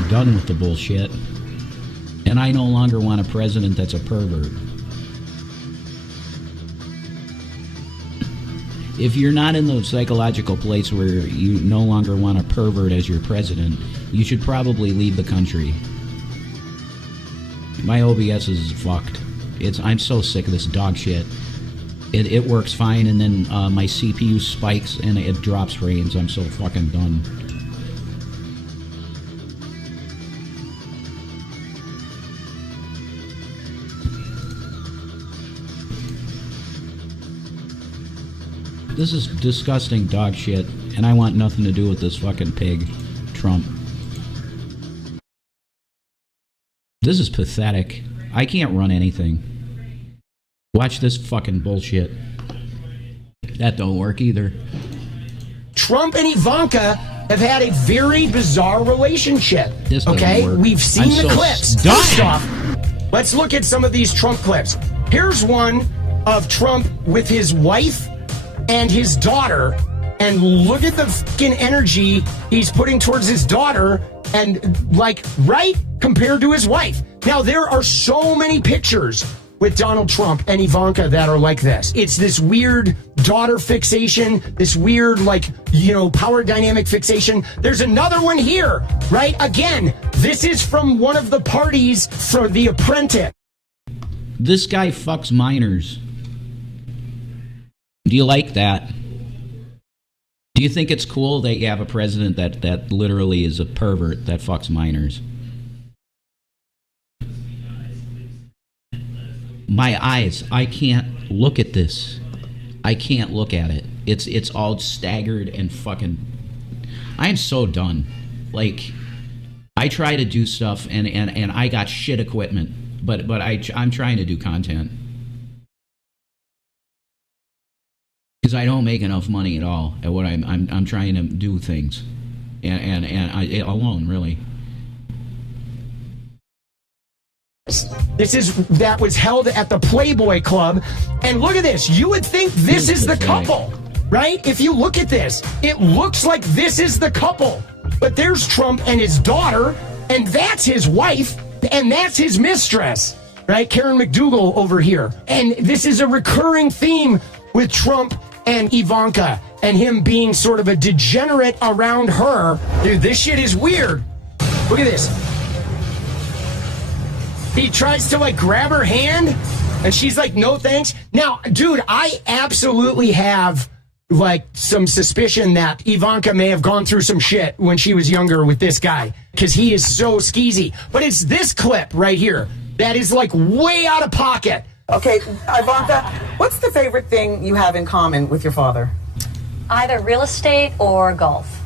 actually done with the bullshit. And I no longer want a president that's a pervert. If you're not in the psychological place where you no longer want a pervert as your president, you should probably leave the country. My OBS is fucked. I'm so sick of this dog shit. It works fine, and then my CPU spikes and it drops frames. I'm so fucking done. This is disgusting dog shit, and I want nothing to do with this fucking pig, Trump. This is pathetic. I can't run anything. Watch this fucking bullshit. That don't work either. Trump and Ivanka have had a very bizarre relationship. This doesn't okay? work. We've seen I'm the so clips. First off, let's look at some of these Trump clips. Here's one of Trump with his wife and his daughter, and look at the fucking energy he's putting towards his daughter, and like, right, compared to his wife. Now, there are so many pictures with Donald Trump and Ivanka that are like this. It's this weird daughter fixation, this weird, like, you know, power dynamic fixation. There's another one here, right? Again, this is from one of the parties for The Apprentice. This guy fucks minors. Do you like that? Do you think it's cool that you have a president that literally is a pervert that fucks minors? My eyes, I can't look at this. I can't look at it. It's all staggered and fucking... I am so done. Like, I try to do stuff and I got shit equipment, but I'm trying to do content. Because I don't make enough money at all at what I'm trying to do things. And I alone, really. That was held at the Playboy Club. And look at this. You would think this is the couple, right? If you look at this, it looks like this is the couple. But there's Trump and his daughter, and that's his wife, and that's his mistress, right? Karen McDougal over here. And this is a recurring theme with Trump and Ivanka, and him being sort of a degenerate around her. Dude, this shit is weird. Look at this. He tries to, like, grab her hand, and she's like, no thanks. Now, dude, I absolutely have, like, some suspicion that Ivanka may have gone through some shit when she was younger with this guy, because he is so skeezy. But it's this clip right here that is, like, way out of pocket. Okay, Ivanka, what's the favorite thing you have in common with your father? Either real estate or golf.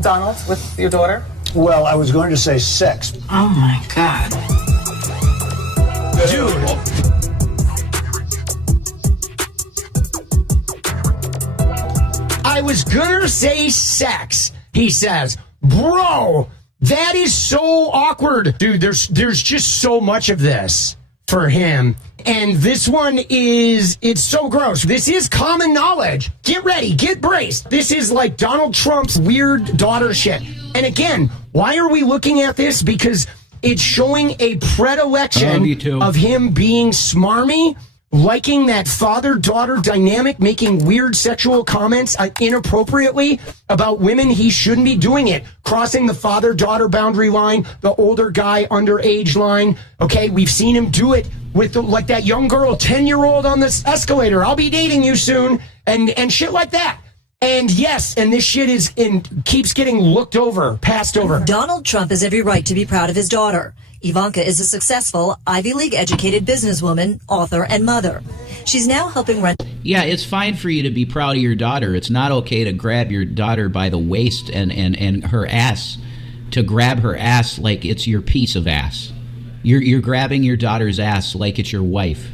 Donald, with your daughter? Well, I was going to say sex. Oh, my God. Dude. I was gonna say sex, he says. Bro, that is so awkward. Dude, there's just so much of this for him. And this one it's so gross. This is common knowledge. Get ready, get braced. This is like Donald Trump's weird daughter shit. And again, why are we looking at this? Because it's showing a predilection of him being smarmy, liking that father-daughter dynamic, making weird sexual comments inappropriately about women. He shouldn't be doing it. Crossing the father-daughter boundary line, the older guy underage line. Okay, we've seen him do it with like that young girl, 10-year-old on this escalator. I'll be dating you soon, and shit like that. And yes, and this shit keeps getting looked over, passed over. Donald Trump has every right to be proud of his daughter. Ivanka is a successful, Ivy League-educated businesswoman, author, and mother. She's now helping run... Yeah, it's fine for you to be proud of your daughter. It's not okay to grab your daughter by the waist and her ass, to grab her ass like it's your piece of ass. You're grabbing your daughter's ass like it's your wife.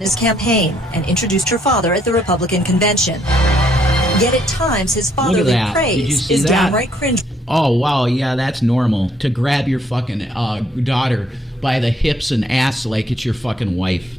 ...his campaign and introduced her father at the Republican convention. Yet at times, his fatherly praise is downright cringe. Oh, wow, yeah, that's normal. To grab your fucking daughter by the hips and ass like it's your fucking wife.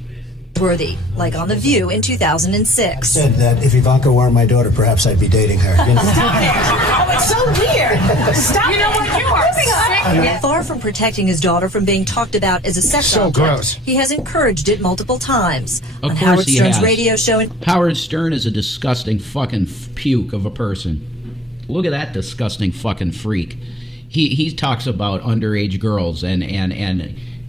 Worthy, like on The View in 2006. I said that if Ivanka were my daughter, perhaps I'd be dating her. You know? Stop it! Oh, it's so weird. Stop. You know what? You are sick. Far from protecting his daughter from being talked about as a sex object, gross. he has encouraged it multiple times. Of on course Howard he Stern's has. radio show. Howard Stern is a disgusting fucking puke of a person. Look at that disgusting fucking freak. He talks about underage girls and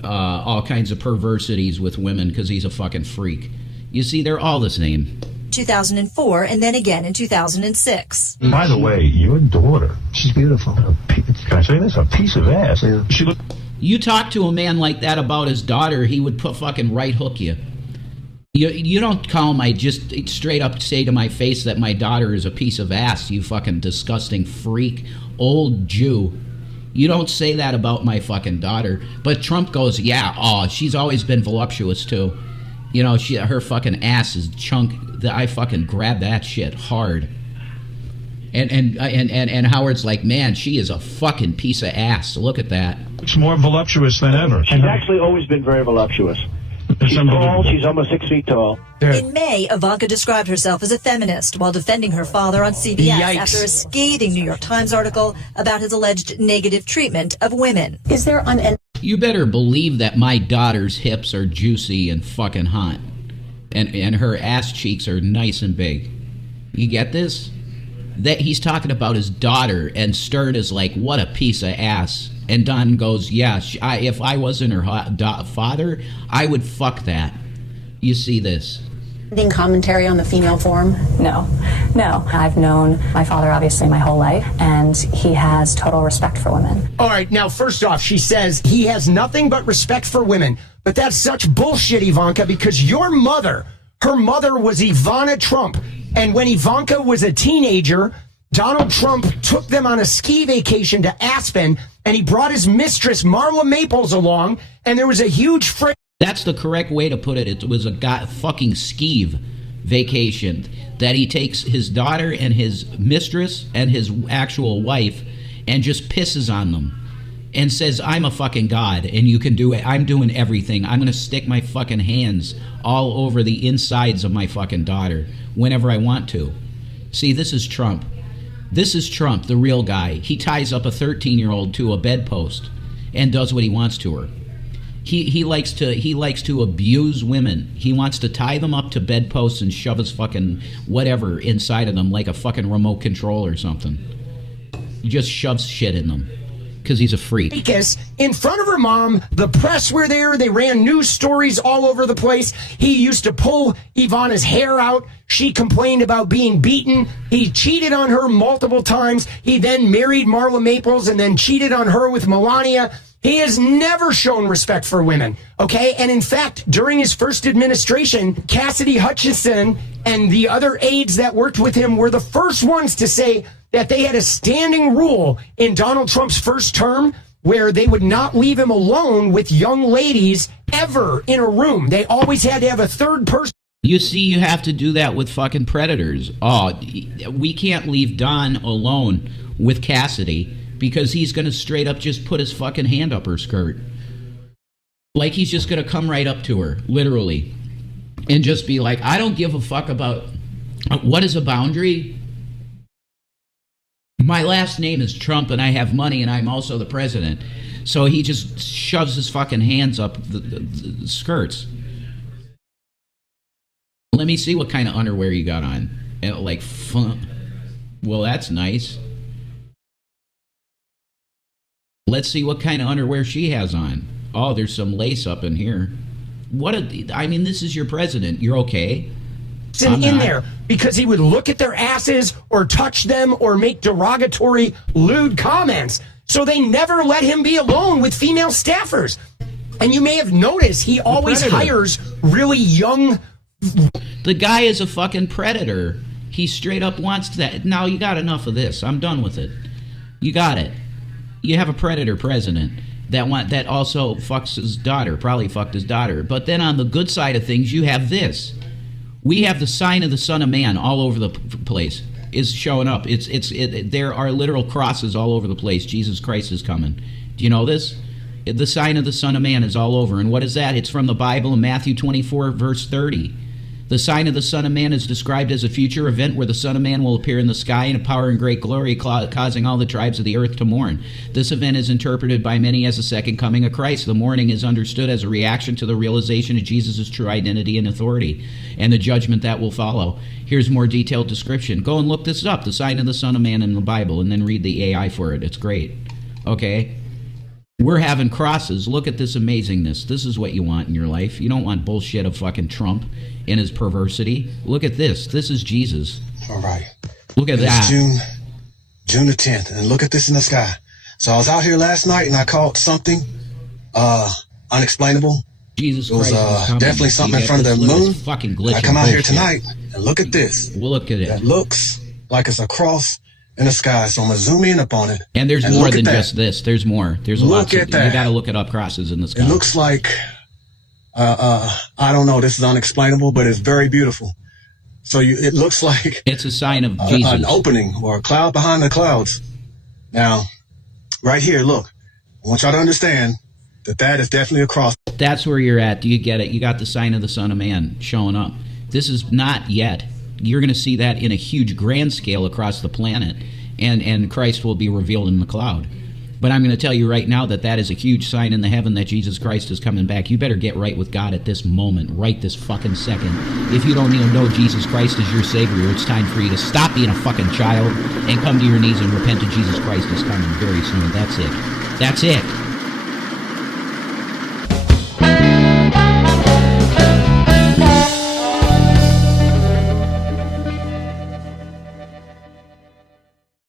all kinds of perversities with women because he's a fucking freak. You see, they're all the same. 2004 and then again in 2006. By the way, your daughter, she's beautiful. Can I say this? A piece of ass. Yeah. She looked. You talk to a man like that about his daughter, he would fucking right hook you. You don't call my just straight up say to my face that my daughter is a piece of ass, you fucking disgusting freak, old Jew. You don't say that about my fucking daughter. But Trump goes, yeah, she's always been voluptuous too. You know, her fucking ass is chunk. I fucking grab that shit hard. And Howard's like, man, she is a fucking piece of ass. Look at that. It's more voluptuous than ever. She's actually always been very voluptuous. She's tall. She's almost 6 feet tall. In May, Ivanka described herself as a feminist while defending her father on CBS Yikes. after a scathing New York Times article about his alleged negative treatment of women. Is there You better believe that my daughter's hips are juicy and fucking hot. And her ass cheeks are nice and big. You get this? That he's talking about his daughter, and Stern is like, what a piece of ass. And Don goes, yeah, if I wasn't her father, I would fuck that. You see this? commentary on the female form? No. I've known my father obviously my whole life, and he has total respect for women. All right, now, first off, she says he has nothing but respect for women. But that's such bullshit, Ivanka, because your mother, her mother was Ivana Trump. And when Ivanka was a teenager, Donald Trump took them on a ski vacation to Aspen, and he brought his mistress, Marla Maples, along, and there was a huge That's the correct way to put it. It was a fucking skeeve vacation that he takes his daughter and his mistress and his actual wife and just pisses on them and says, I'm a fucking god and you can do it. I'm doing everything. I'm going to stick my fucking hands all over the insides of my fucking daughter whenever I want to. See, this is Trump. This is Trump, the real guy. He ties up a 13-year-old to a bedpost and does what he wants to her. He likes to abuse women. He wants to tie them up to bedposts and shove his fucking whatever inside of them like a fucking remote control or something. He just shoves shit in them because he's a freak. In front of her mom, the press were there. They ran news stories all over the place. He used to pull Ivana's hair out. She complained about being beaten. He cheated on her multiple times. He then married Marla Maples and then cheated on her with Melania. He has never shown respect for women, okay? And in fact, during his first administration, Cassidy Hutchinson and the other aides that worked with him were the first ones to say that they had a standing rule in Donald Trump's first term where they would not leave him alone with young ladies ever in a room. They always had to have a third person. You see, you have to do that with fucking predators. Oh, we can't leave Don alone with Cassidy because he's going to straight up just put his fucking hand up her skirt. Like he's just going to come right up to her, literally, and just be like, I don't give a fuck about what is a boundary. My last name is Trump and I have money and I'm also the president. So he just shoves his fucking hands up the skirts. Let me see what kind of underwear you got on. And like, well, that's nice. Let's see what kind of underwear she has on. Oh, there's some lace up in here. I mean, this is your president. You're okay. In there because he would look at their asses or touch them or make derogatory, lewd comments. So they never let him be alone with female staffers. And you may have noticed he always hires really young. The guy is a fucking predator. He straight up wants that. Now you got enough of this. I'm done with it. You got it. You have a predator president that also fucks his daughter, probably fucked his daughter. But then on the good side of things, you have this. We have the sign of the Son of Man all over the place. Is showing up. There are literal crosses all over the place. Jesus Christ is coming. Do you know this? The sign of the Son of Man is all over. And what is that? It's from the Bible in Matthew 24, verse 30. The sign of the Son of Man is described as a future event where the Son of Man will appear in the sky in a power and great glory, causing all the tribes of the earth to mourn. This event is interpreted by many as the second coming of Christ. The mourning is understood as a reaction to the realization of Jesus' true identity and authority, and the judgment that will follow. Here's more detailed description. Go and look this up, the sign of the Son of Man in the Bible, and then read the AI for it. It's great. Okay? We're having crosses. Look at this amazingness. This is what you want in your life. You don't want bullshit of fucking Trump and his perversity. Look at this. This is Jesus. All right. Look at that. June the 10th, and look at this in the sky. So I was out here last night, and I caught something unexplainable. Jesus Christ. It was definitely something in front of the moon. Fucking glitch. I come out here tonight, and look at this. We'll look at it. It looks like it's a cross in the sky, so I'm gonna zoom in upon it. And there's more than just this. There's more. There's a lot. You gotta look it up. Crosses in the sky. It looks like I don't know. This is unexplainable, but it's very beautiful. So it looks like it's a sign of Jesus, an opening or a cloud behind the clouds. Now, right here, look. I want y'all to understand that is definitely a cross. That's where you're at. Do you get it? You got the sign of the Son of Man showing up. This is not yet. You're going to see that in a huge grand scale across the planet, and Christ will be revealed in the cloud. But I'm going to tell you right now that is a huge sign in the heaven that Jesus Christ is coming back. You better get right with God at this moment, right this fucking second. If you don't even know Jesus Christ as your Savior, it's time for you to stop being a fucking child and come to your knees and repent to Jesus Christ is coming very soon. That's it. That's it.